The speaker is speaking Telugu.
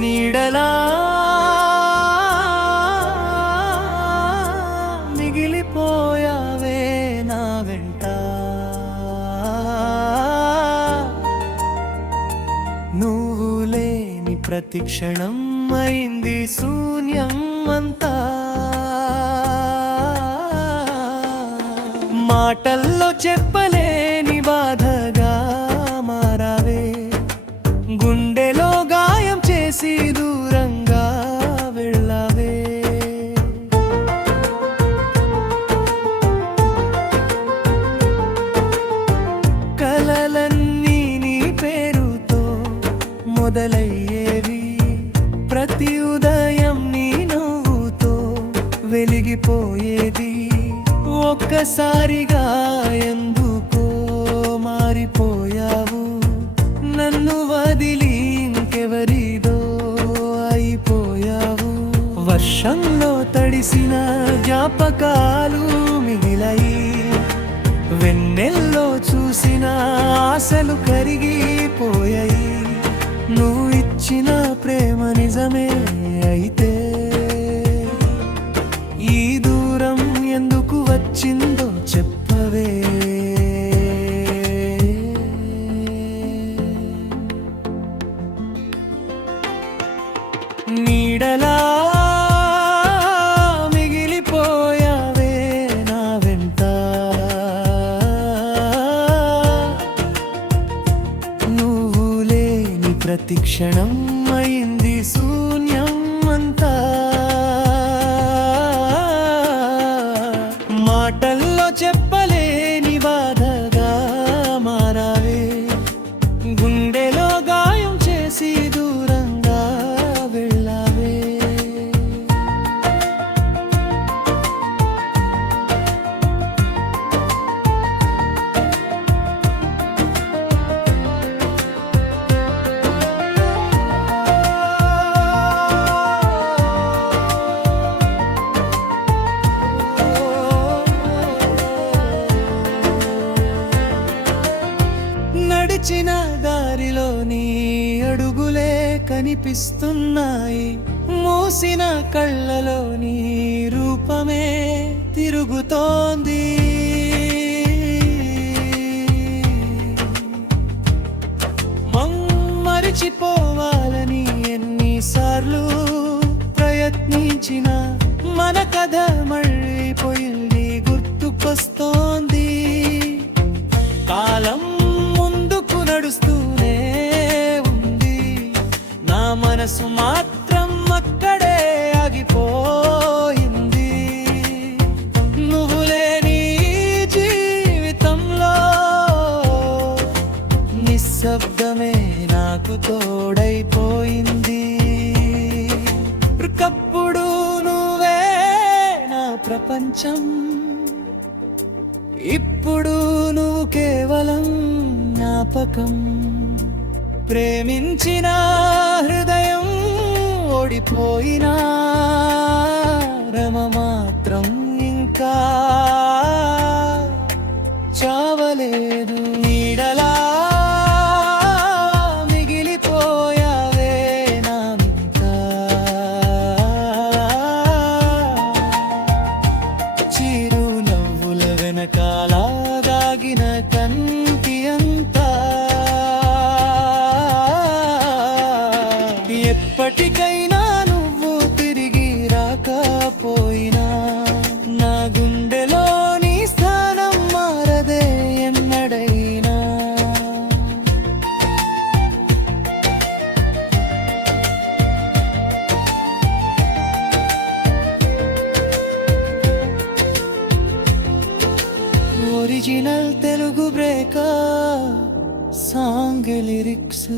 నీడలా మిగిలిపోయావే నా వెంట, నువ్వు లేని ప్రతి క్షణం అయింది శూన్యం అంతా. మాటల్లో చెప్పలేని బాధగా మారావే, గుండెలో గాయం చేసి దూరంగా వెళ్ళావే. కలలన్నీ నీ పేరుతో మొదలయ్యేవి, ప్రతి ఉదయం నీ నవ్వుతో వెలిగిపోయేది. ఒక్కసారిగా ఎందుకో మారిపోయావు, నన్ను వదిలి ఇంకెవరిదో అయిపోయావు. వర్షంలో తడిసిన జ్ఞాపకాలు మిగిలాయి, వెన్నెల్లో చూసిన ఆశలు కరిగిపోయాయి. నువ్వు ఇచ్చిన ప్రేమ నిజమే అయితే ఈ దూరం ఎందుకు వచ్చిందో చెప్పవే. నీడలా మిగిలిపోయావే నా వెంట, నువ్వు లేని ప్రతి క్షణం అయింది శూన్యం అంతా. మాటల్లో చెప్పలేని బాధగా మారావే, గుండెలో గాయం చేసి దూరంగా వెళ్ళావే. నడిచిన దారిలో నీ అడుగులే కనిపిస్తున్నాయి, మూసిన కళ్ళలో నీ రూపమే తిరుగుతోంది. మరిచిపోవాలని ఎన్నిసార్లు ప్రయత్నించినా మన కథ మళ్ళీ పోయింది గుర్తుకొస్తోంది. కాలం ముందుకు నడుస్తూనే ఉంది, నా మనసు మాత్రం అక్కడే ఆగిపోయింది. నువ్వు లేని జీవితంలో నిశ్శబ్దమే నాకు తోడైపోయింది. ఒకప్పుడు నువ్వే నా ప్రపంచం, ఇప్పుడు నువ్వు కేవలం జ్ఞాపకం. ప్రేమించిన హృదయం ఓడిపోయినా రమ మాత్రం ఇంకా చావలేదు. నీడలా మిగిలిపోయావే నా వెంట, చిరు నవ్వుల వెనకాల దాగిన కంటి అంతా. ఎప్పటికైనా నువ్వు తిరిగి రాకపోయినా నా గుండెలో నీ స్థానం మారదే ఎన్నడైనా. ఒరిజినల్ తెలుగు బ్రేకా సాంగ్ లిరిక్స్.